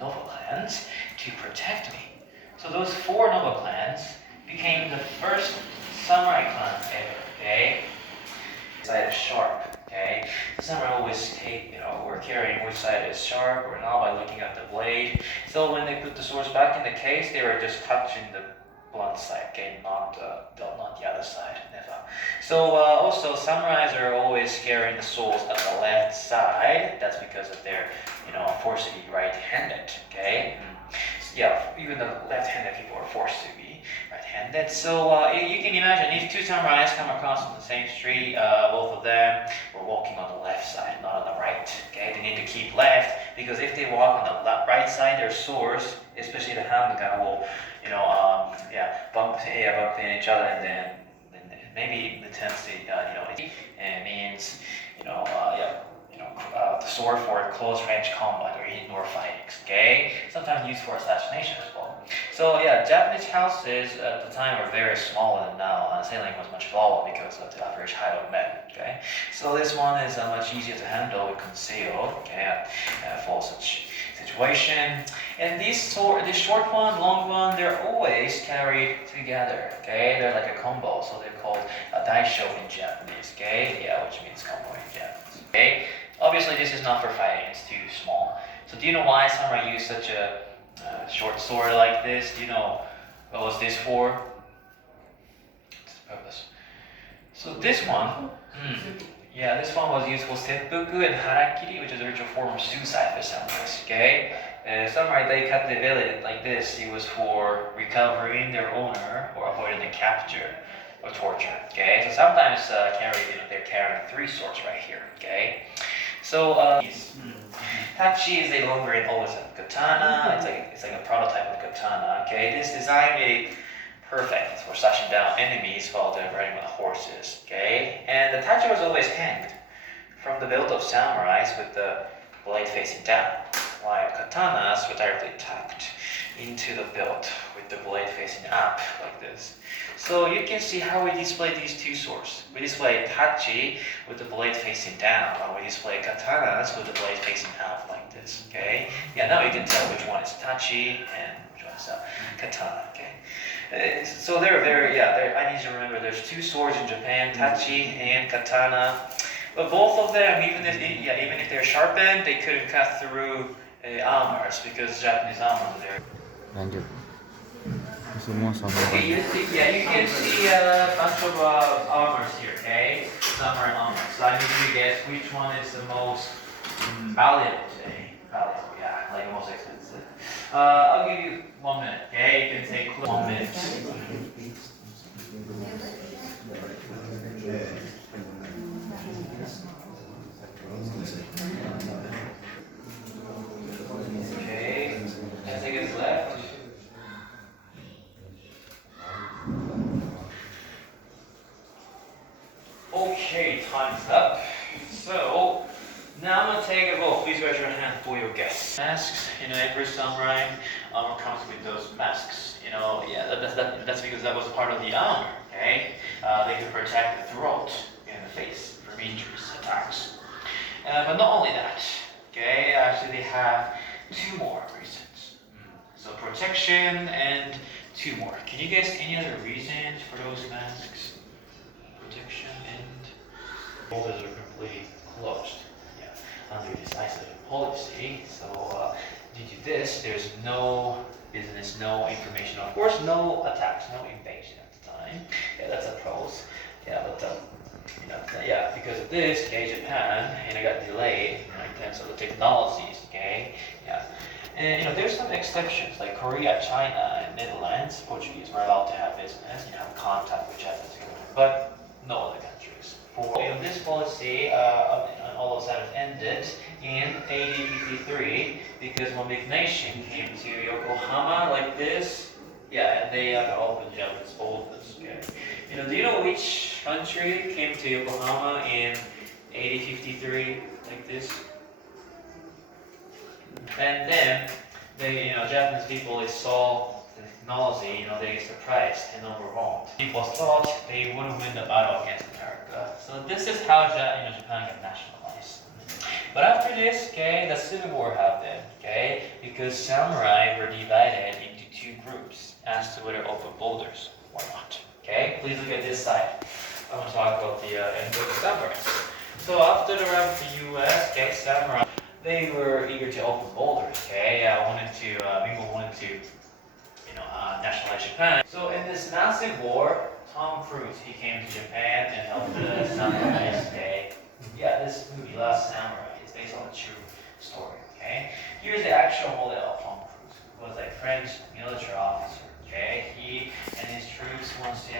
noble clans to protect me. So those 4 noble clans became the first samurai clan ever, okay? Side is sharp, okay? Samurai always were carrying which side is sharp or not by looking at the blade. So when they put the swords back in the case, they were just touching the blunt side, okay, not the other side, never. So also samurais are always carrying the swords at the left side. That's because of their, forced to be right-handed, okay? Yeah, even the left-handed people are forced to be right-handed. So you can imagine if 2 samurais come across on the same street, both of them were walking on the left side, not on the right. Okay, they need to keep left because if they walk on the right side, their swords, especially the handgun, will, bump in each other, and then maybe the tendency, it means, the sword for close range combat or indoor fighting, okay? Sometimes used for assassination as well. So yeah, Japanese houses at the time were very smaller than now. Sailing was much lower because of the average height of men, okay? So this one is much easier to handle and conceal, okay, for such situation. And these short one, long one, they're always carried together, okay? They're like a combo, so they're called a daisho in Japanese, okay? Yeah, which means combo in Japanese, okay? Obviously, this is not for fighting, it's too small. So do you know why samurai use such a short sword like this? Do you know what was this for? What's the purpose? So this one, this one was used for seppuku and harakiri, which is a ritual form of suicide for samurais, okay? Samurai, they cut the blade like this. It was for recovering their owner or avoiding the capture or torture, okay? So sometimes they're carrying 3 swords right here, okay? So tachi is a longer and always a katana. It's like a prototype of katana. Okay, this design made it perfect for slashing down enemies while they're riding on horses. Okay, and the tachi was always hanged from the belt of samurais with the blade facing down, while katanas were directly tucked into the belt with the blade facing up like this. So you can see how we display these 2 swords. We display tachi with the blade facing down, while we display katanas with the blade facing up like this, okay? Yeah, now you can tell which one is tachi and which one is katana, okay? So they're I need to remember there's 2 swords in Japan, tachi and katana. But both of them, even if they're sharpened, they couldn't cut through armors because Japanese armor there. Lanjut. Semua sama. Okay, you can see a bunch of armors here, okay? Samurai armor. So I need you to guess which one is the most valuable today. Valuable, yeah, like the most expensive. I'll give you 1 minute, okay? You can take 1 minute. Okay, 10 seconds left. Okay, time's up. So now I'm gonna take a vote. Please raise your hand for your guess. Masks, every samurai armor comes with those masks. That's because that was a part of the armor. Okay, they could protect the throat and the face from injuries, attacks. But not only that. Okay, actually they have 2 more reasons. So protection and 2 more. Can you guess any other reasons for those masks? Protection and borders are completely closed. Yeah, under this isolated policy. So due to this, there's no business, no information. Of course, no attacks, no invasion at the time. Yeah, that's a pros. Yeah, but because of this, okay, Japan, got delayed in terms of the technologies. Okay, yeah. And there's some exceptions like Korea, China, and Netherlands, Portuguese were allowed to have business, have contact with Japanese government, but no other countries. This policy all of a sudden ended in 1853 because one big nation came to Yokohama like this. Yeah, and they opened Japanese borders. Okay. Do you know which country came to Yokohama in 1853 like this? And then Japanese people saw the technology, they get surprised and overwhelmed. People thought they wouldn't win the battle against America. So this is how Japan got nationalized. But after this, okay, the civil war happened, okay, because samurai were divided into two groups as to whether open borders or not. Okay, please look at this side. I want to talk about the samurai. So after the rise of the U.S., okay, samurai, they were eager to open borders. Okay, Minggu wanted to, nationalize Japan. So in this massive war, Tom Cruise, he came to Japan and helped the samurais. Okay, yeah, this movie, Last Samurai, is based on a true story. Okay, here's the actual model of Tom Cruise, who was a French military officer. Okay, he and his troops wants to,